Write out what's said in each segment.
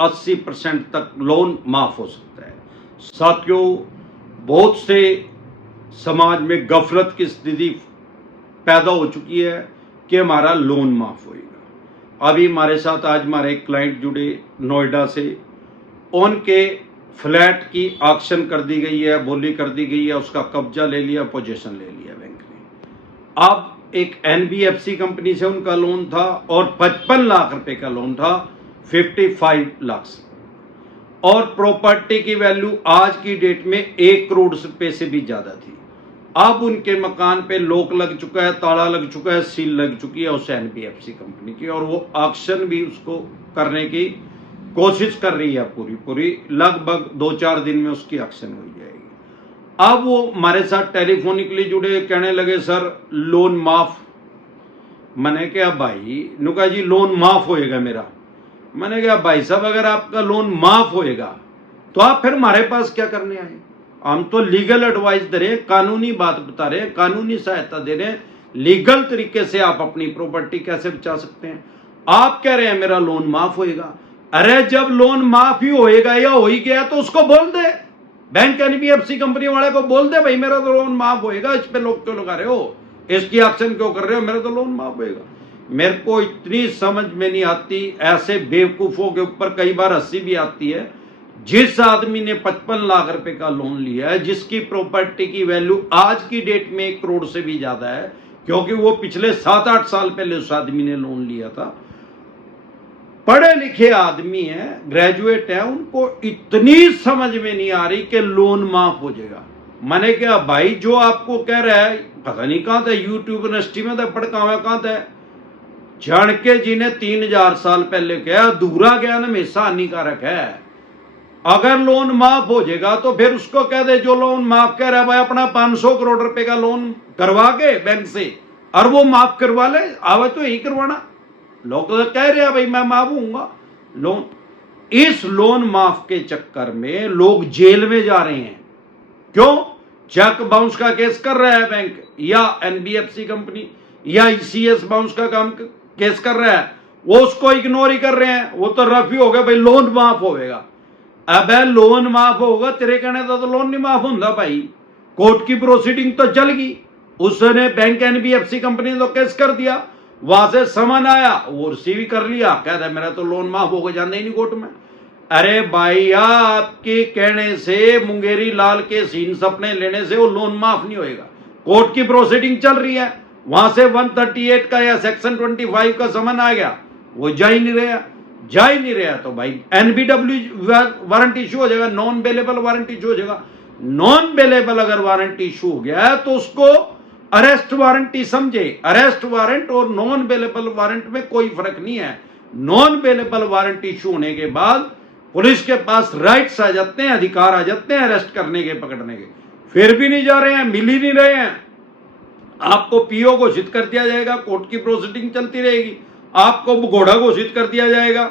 80% तक लोन माफ हो सकता है। साथियों, बहुत से समाज में गफलत की स्थिति पैदा हो चुकी है कि हमारा लोन माफ होएगा। अभी हमारे साथ आज हमारे क्लाइंट जुड़े नोएडा से, उनके फ्लैट की ऑक्शन कर दी गई है, बोली कर दी गई है, उसका कब्जा ले लिया, पोजीशन ले लिया बैंक ने। अब एक एनबीएफसी कंपनी से उनका लोन था और 55 लाख रुपए का लोन था 55 लाख से, और प्रॉपर्टी की वैल्यू आज की डेट में 1 करोड़ रुपए से भी ज्यादा थी। अब उनके मकान पे लॉक लग चुका है, ताला लग चुका है, सील लग चुकी है उस एनबीएफसी कंपनी की, और वो ऑक्शन भी उसको करने की कोशिश कर रही है पूरी लगभग 2-4 दिन में उसकी ऑक्शन हो जाएगी। अब वो हमारे साथ टेलीफोनिकली जुड़े, कहने लगे सर लोन माफ। मैंने कहा भाई, नुका जी लोन माफ होएगा मेरा। मैंने कहा भाई साहब, अगर आपका लोन माफ होएगा तो आप फिर हमारे पास क्या करने आए? हम तो लीगल एडवाइस दे रहे हैं, कानूनी बात बता रहे हैं, कानूनी सहायता दे रहे हैं, लीगल तरीके से आप अपनी प्रॉपर्टी कैसे बचा सकते हैं। आप कह रहे हैं मेरा लोन माफ होएगा। अरे जब लोन माफ ही होएगा या हो ही गया तो उसको बोल दे, बैंक एनबीएफसी कंपनी वाले को बोल दे भाई मेरा तो लोन माफ होएगा, इस पे लोग क्यों लगा रहे हो, इसकी एक्शन क्यों कर रहे हो, मेरा तो लोन माफ होएगा। मेरे को इतनी समझ में नहीं आती, ऐसे बेवकूफों के ऊपर कई बार हंसी भी आती है। जिस आदमी ने 55 लाख रुपए का लोन लिया है, जिसकी प्रॉपर्टी की वैल्यू आज की डेट में 1 करोड़ से भी ज्यादा है, क्योंकि वो पिछले 7-8 साल पहले उस आदमी ने लोन लिया था, पढ़े लिखे आदमी है, ग्रेजुएट है, उनको इतनी समझ में नहीं आ रही कि लोन माफ हो जाएगा। मैंने कहा भाई जो आपको कह रहा है, पता नहीं कहां था, यूट्यूब यूनिवर्सिटी में था, पढ़ता हुआ कहां था, जान के जी ने 3000 साल पहले कहा अधूरा ज्ञान हमेशा हानिकारक है। अगर लोन माफ हो जाएगा तो फिर उसको कह दे जो लोन माफ कर रहा है भाई अपना 500 करोड़ रुपए का लोन करवा के बैंक से, और वो माफ करवा ले, आवा तो यही करवाना। लोग तो कह रहे हैं भाई मैं माफ हूंगा लोन। इस लोन माफ के चक्कर में लोग जेल में जा रहे हैं। क्यों? चेक बाउंस का केस कर रहा है बैंक या एनबीएफसी कंपनी या ईसीएस बाउंस का काम केस कर रहा है, वो उसको इग्नोर ही कर रहे हैं। वो तो रफ ही हो गया भाई लोन माफ होगा। अब लोन माफ होगा, तेरे कहने तो लोन नहीं माफ होता भाई, कोर्ट की प्रोसीडिंग तो चल गई। उसने बैंक एनबीएफसी कंपनी ने तो केस कर दिया, वहां से समन आया, वो रिसीव कर लिया, कहता है मेरा तो लोन माफ होगा, जाने ही नहीं कोर्ट में। अरे भाई आपके कहने से, मुंगेरी लाल के सीन सपने लेने से वो लोन माफ नहीं होएगा। कोर्ट की प्रोसीडिंग चल रही है, वहां से 138 का या सेक्शन 25 का समन आ गया, वो जा ही नहीं रहा तो भाई एनबीडब्ल्यू वारंट इशू हो जाएगा, नॉन बेलेबल वारंट इशू हो जाएगा। नॉन बेलेबल अगर वारंट इशू हो गया है तो उसको अरेस्ट वारंट ही समझे। अरेस्ट वारंट और नॉन बेलेबल वारंट में कोई फर्क नहीं है। नॉन बेलेबल वारंट इशू होने के बाद पुलिस के पास राइट्स आ जाते हैं, अधिकार आ जाते हैं अरेस्ट करने के, पकड़ने के। फिर भी नहीं जा रहे हैं, मिल ही नहीं रहे हैं। आपको पीओ घोषित कर दिया जाएगा, कोर्ट की प्रोसीडिंग चलती रहेगी, आपको घोड़ा घोषित कर दिया जाएगा,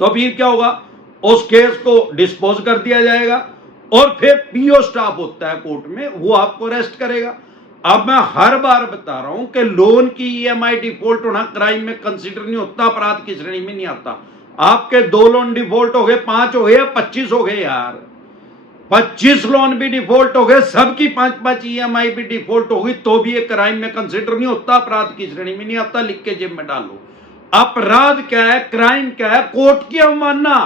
तो फिर क्या होगा, उस केस को डिस्पोज कर दिया जाएगा, और फिर पीओ स्टाफ होता है कोर्ट में, वो आपको अरेस्ट करेगा। अब मैं हर बार बता रहा हूं कि लोन की ईएमआई डिफॉल्ट होना क्राइम में कंसीडर नहीं होता, अपराध की श्रेणी में नहीं आता। आपके 2 लोन डिफॉल्ट हो गए, 5 हो गए, 25 हो गए यार, 25 लोन भी डिफॉल्ट हो गए, सबकी 5-5 ईएमआई भी डिफॉल्ट हो गई, तो भी एक क्राइम में कंसीडर नहीं होता, अपराध की श्रेणी में नहीं आता। लिख के जेब में डालो। अपराध क्या है, क्राइम क्या है? कोर्ट की अवमानना।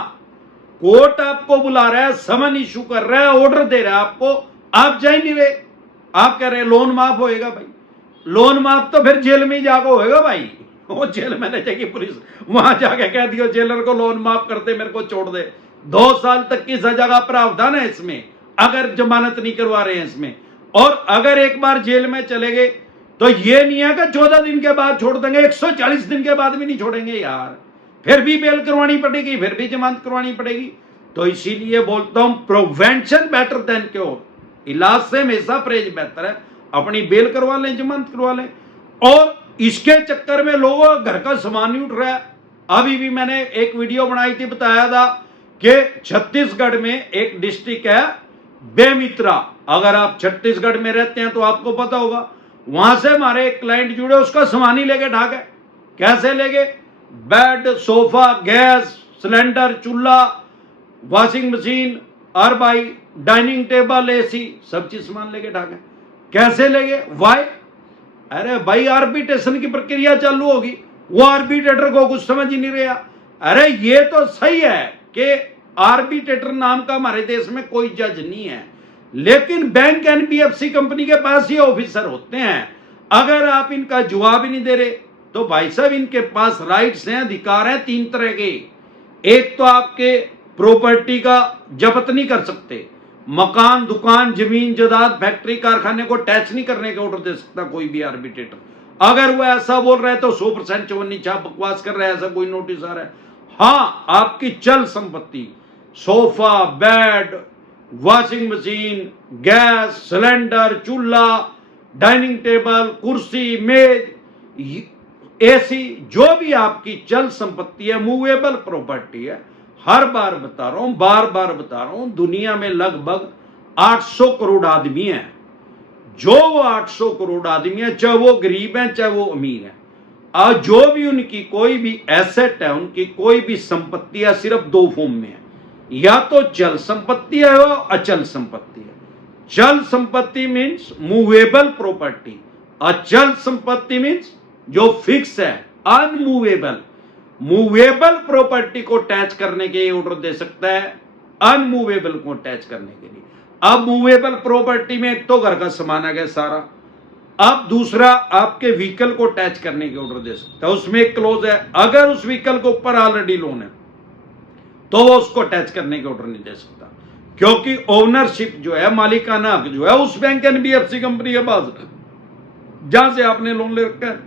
कोर्ट आपको बुला रहा है, समन इशू कर रहा है, ऑर्डर दे रहा है आपको, आप जा ही नहीं रहे। आप कह रहे हैं लोन माफ होएगा। भाई लोन माफ तो फिर जेल में ही जाकर होएगा भाई। वो जेल में ले जाएगी पुलिस, वहां जाके कह दियो जेलर को लोन माफ करते, मेरे को छोड़ दे। 2 साल तक की सजा का प्रावधान है इसमें, अगर जमानत नहीं करवा रहे हैं इसमें। और अगर एक बार जेल में चले गए तो ये नहीं है कि 14 दिन के बाद छोड़ देंगे, 140 दिन के बाद भी नहीं छोड़ेंगे यार, फिर भी बेल करवानी पड़ेगी, फिर भी जमानत करवानी पड़ेगी। तो इसीलिए बोलता हूं प्रिवेंशन बेटर देन क्योर। इलाज से हमेशा परहेज बेहतर है। अपनी बेल करवा लें, जमानत करवा लें। और इसके चक्कर में लोगों का घर का सामान नहीं उठ रहा है। अभी भी मैंने एक वीडियो बनाई थी, बताया था कि छत्तीसगढ़ में एक डिस्ट्रिक्ट है बेमित्रा। अगर आप छत्तीसगढ़ में रहते हैं तो आपको पता होगा, वहां से हमारे एक क्लाइंट जुड़े, उसका सामान ही लेके ढाक है। कैसे लेके? बेड, सोफा, गैस, सिलेंडर, चूल्हा, वॉशिंग मशीन और भाई डाइनिंग टेबल, एसी, सब चीज सामान लेके ढाके। कैसे ले गए? वाई? अरे भाई आर्बिट्रेशन की प्रक्रिया चालू होगी, वो आर्बिट्रेटर को कुछ समझ ही नहीं रहा। अरे ये तो सही है कि आर्बिट्रेटर नाम का हमारे देश में कोई जज नहीं है, लेकिन बैंक एनबीएफसी कंपनी के पास ये ऑफिसर होते हैं। अगर आप इनका जवाब ही नहीं दे रहे तो भाई साहब इनके पास राइट्स हैं, अधिकार हैं 3 तरह के। एक तो आपके प्रॉपर्टी का जब्त नहीं कर सकते, मकान, दुकान, जमीन, जायदाद, फैक्ट्री, कारखाने को टैक्स नहीं करने का ऑर्डर दे सकता कोई भी आर्बिट्रेटर। अगर वो ऐसा बोल रहा है तो 100% चवन्नी छाप बकवास कर रहा है, ऐसा कोई नोटिस आ रहा है। हाँ, आपकी चल संपत्ति, sofa, bed, washing machine, gas, cylinder, चूल्हा, डाइनिंग टेबल, कुर्सी, मेज, एसी, जो भी आपकी चल संपत्ति है, मूवेबल प्रॉपर्टी है, हर बार बता रहा हूं, बार बार बता रहा हूं, दुनिया में लगभग 800 करोड़ आदमी हैं। जो वो 800 करोड़ आदमी है, चाहे वो गरीब हैं चाहे वो अमीर हैं, और जो भी उनकी कोई भी एसेट है, उनकी कोई भी संपत्ति है, सिर्फ 2 फॉर्म में है, या तो चल संपत्ति है या अचल संपत्ति है। चल संपत्ति मीन्स मूवेबल प्रॉपर्टी, अचल संपत्ति मीन्स जो फिक्स है, अनमूवेबल। मूवेबल प्रॉपर्टी को टैच करने के लिए ऑर्डर दे सकता है, अनमूवेबल को टैच करने के लिए। अब मूवेबल प्रॉपर्टी में एक तो घर का सामान आ गया सारा, अब दूसरा आपके व्हीकल को टैच करने के ऑर्डर दे सकता है। उसमें एक क्लोज है, अगर उस व्हीकल के ऊपर ऑलरेडी लोन है तो वो उसको टैच करने के ऑर्डर नहीं दे सकता, क्योंकि ओनरशिप जो है, मालिकाना हक जो है, उस बैंक एनबीएफसी कंपनी के पास जहां से आपने लोन ले रखा है।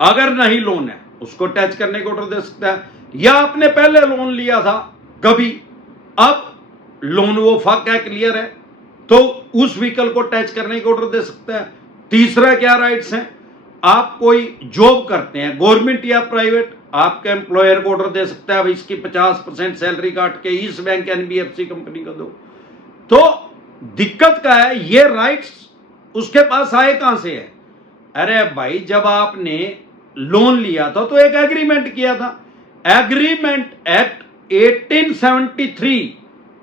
अगर नहीं लोन है उसको टैच करने को ऑर्डर दे सकता है, या आपने पहले लोन लिया था कभी, अब लोन वो फाका क्लियर है तो उस व्हीकल को टैच करने को ऑर्डर दे सकता है। तीसरा क्या राइट्स हैं? आप कोई जॉब करते हैं, गवर्नमेंट या प्राइवेट, आपके एम्प्लॉयर को ऑर्डर दे सकता है भाई इसकी 50% सैलरी काट के इस बैंक एनबीएफसी कंपनी को दो। तो दिक्कत क्या है, ये राइट्स उसके पास आए कहां से है? अरे भाई जब आपने लोन लिया था तो एक एग्रीमेंट किया था, एग्रीमेंट एक्ट 1873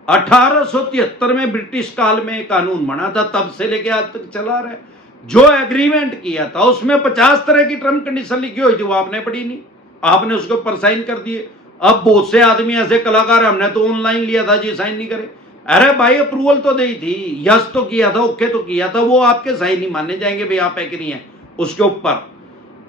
1873 में ब्रिटिश काल में कानून बना था, तब से लेके आज तक चला रहा है। जो एग्रीमेंट किया था उसमें 50 तरह की टर्म कंडीशन लिखी हुई थी, वो आपने पढ़ी नहीं, आपने उसको पर साइन कर दिए। अब बहुत से आदमी ऐसे कलाकार, हमने तो ऑनलाइन लिया था जी, साइन नहीं करे। अरे भाई अप्रूवल तो दी थी, यस तो किया था, ओके तो किया था, वो आपके साइन नहीं माने जाएंगे भाई आप एग्री हैं उसके ऊपर।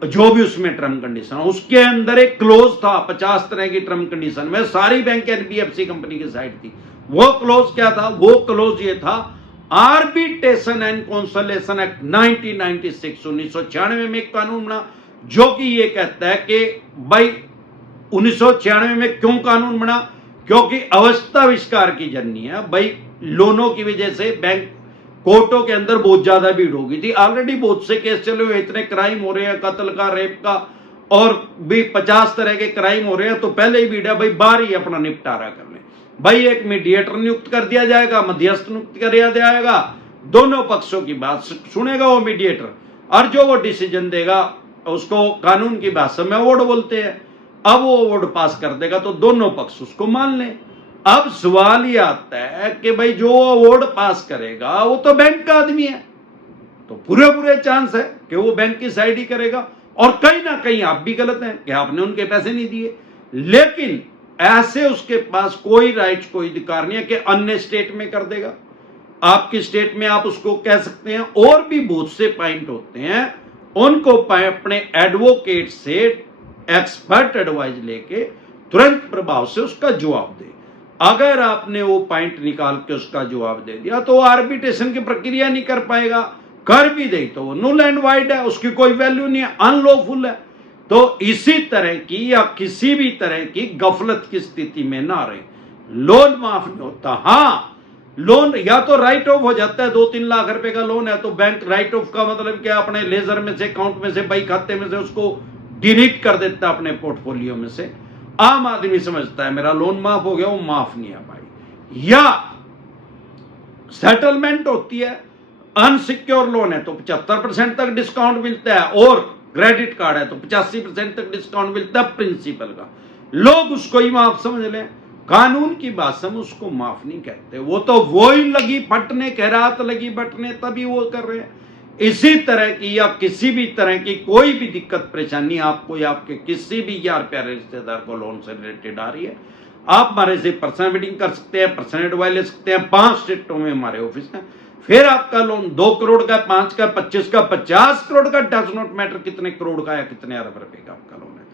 जो भी उसमें टर्म कंडीशन, उसके अंदर एक क्लोज था 50 तरह की टर्म कंडीशन में, सारी बैंक एनबीएफसी कंपनी की साइड थी। वो क्लोज क्या था? वो क्लोज ये था, आर्बिट्रेशन एंड कंसोलिडेशन एक्ट 1996 1996 में एक कानून बना जो कि ये कहता है कि भाई 1996 में क्यों कानून बना? क्योंकि अवस्था आविष्कार की जननी है भाई, लोनों की वजह से बैंक कोर्टों के अंदर बहुत ज्यादा भीड़ हो गई थी। ऑलरेडी बहुत से केस चले हुए, इतने क्राइम हो रहे हैं, कत्ल का, रेप का, और भी 50 तरह के क्राइम हो रहे हैं, तो पहले ही भीड़ है भाई, बाहर ही अपना निपटारा कर ले भाई। एक मीडिएटर नियुक्त कर दिया जाएगा, मध्यस्थ नियुक्त कर दिया जाएगा, दोनों पक्षों की बात सुनेगा वो मीडिएटर, और जो वो डिसीजन देगा उसको कानून की भाषा में अवार्ड बोलते हैं। अब वो अवार्ड पास कर देगा तो दोनों पक्ष उसको मान लें। अब सवाल ये आता है कि भाई जो अवार्ड पास करेगा वो तो बैंक का आदमी है, तो पूरे चांस है कि वो बैंक की साइड ही करेगा, और कहीं ना कहीं आप भी गलत हैं कि आपने उनके पैसे नहीं दिए। लेकिन ऐसे उसके पास कोई राइट, कोई अधिकार नहीं है कि अन्य स्टेट में कर देगा। आपकी स्टेट में आप उसको कह सकते हैं। और भी बहुत से पॉइंट होते हैं, उनको अपने एडवोकेट से एक्सपर्ट एडवाइस लेके तुरंत प्रभाव से उसका जवाब दे। अगर आपने वो पॉइंट निकाल के उसका जवाब दे दिया तो आर्बिट्रेशन की प्रक्रिया नहीं कर पाएगा, कर भी दे तो वो नुल एंड वाइड है, उसकी कोई वैल्यू नहीं है, अनलॉफुल है। तो इसी तरह की या किसी भी तरह की गफलत की स्थिति में ना रहे, लोन माफ नहीं होता। हाँ, लोन या तो राइट ऑफ हो जाता है, 2-3 लाख रुपए का लोन है तो बैंक राइट ऑफ का मतलब क्या, अपने लेजर में से, अकाउंट में से, भाई खाते में से उसको डिलीट कर देता है अपने पोर्टफोलियो में से। आम आदमी समझता है मेरा लोन माफ हो गया, वो माफ नहीं है भाई। या सेटलमेंट होती है, अनसिक्योर लोन है तो 75% तक डिस्काउंट मिलता है, और क्रेडिट कार्ड है तो 85% तक डिस्काउंट मिलता है प्रिंसिपल का। लोग उसको ही माफ समझ लें। कानून की भाषा में उसको माफ नहीं कहते, वो तो वो ही लगी फटने, खैरात लगी बटने, तभी वो कर रहे हैं। इसी तरह की या किसी भी तरह की कोई भी दिक्कत परेशानी आपको या आपके किसी भी यार प्यारे रिश्तेदार को लोन से रिलेटेड आ रही है, आप हमारे से पर्सनल मीटिंग कर सकते हैं, पर्सनल एडवाइस ले सकते हैं। 5 स्टेटों में हमारे ऑफिस है। फिर आपका लोन 2 करोड़ का, 5 का, 25 का, 50 करोड़ का, डज नॉट मैटर कितने करोड़ का या कितने अरब रुपए का आपका लोन है,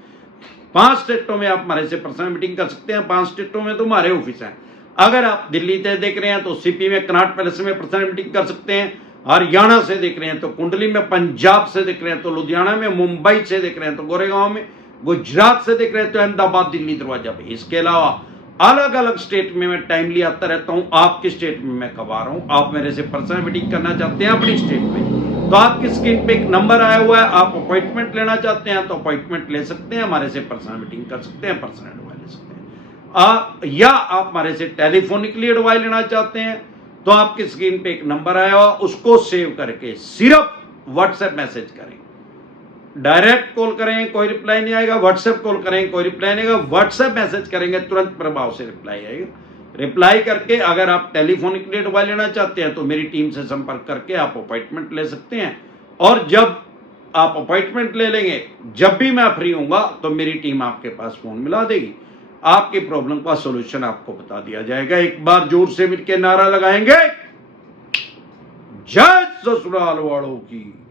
5 स्टेटों में आप हमारे से पर्सनल मीटिंग कर सकते हैं। 5 स्टेटों में तो हमारे ऑफिस हैं। अगर आप दिल्ली से देख रहे हैं तो सीपी में कनॉट पैलेस में पर्सनल मीटिंग कर सकते हैं। हरियाणा से देख रहे हैं तो कुंडली में, पंजाब से देख रहे हैं तो लुधियाना में, मुंबई से देख रहे हैं तो गोरेगांव में, गुजरात से देख रहे हैं तो अहमदाबाद, दिल्ली दरवाजा पे। इसके अलावा अलग अलग स्टेट में मैं टाइमली आता रहता हूं। आपकी स्टेट में मैं कब आ रहा हूं, आप मेरे से पर्सनल मीटिंग करना चाहते हैं अपनी स्टेट में, तो आपकी स्क्रीन पे एक नंबर आया हुआ है। आप अपॉइंटमेंट लेना चाहते हैं तो अपॉइंटमेंट ले सकते हैं, हमारे से पर्सनल मीटिंग कर सकते हैं, पर्सनल एडवाइस ले सकते हैं। या आप हमारे से टेलीफोनिकली एडवाइस लेना चाहते हैं तो आपकी स्क्रीन पे एक नंबर आया हुआ, उसको सेव करके सिर्फ व्हाट्सएप मैसेज करें। डायरेक्ट कॉल करें कोई रिप्लाई नहीं आएगा, व्हाट्सएप कॉल करें कोई रिप्लाई नहीं आएगा, व्हाट्सएप मैसेज करेंगे तुरंत प्रभाव से रिप्लाई आएगा। रिप्लाई करके अगर आप टेलीफोनिकली एडवाइस लेना चाहते हैं तो मेरी टीम से संपर्क करके आप अपॉइंटमेंट ले सकते हैं। और जब आप अपॉइंटमेंट ले लेंगे, जब भी मैं फ्री हूंगा तो मेरी टीम आपके पास फोन मिला देगी, आपकी प्रॉब्लम का सॉल्यूशन आपको बता दिया जाएगा। एक बार जोर से मिलकर नारा लगाएंगे, जय ससुराल वालों की।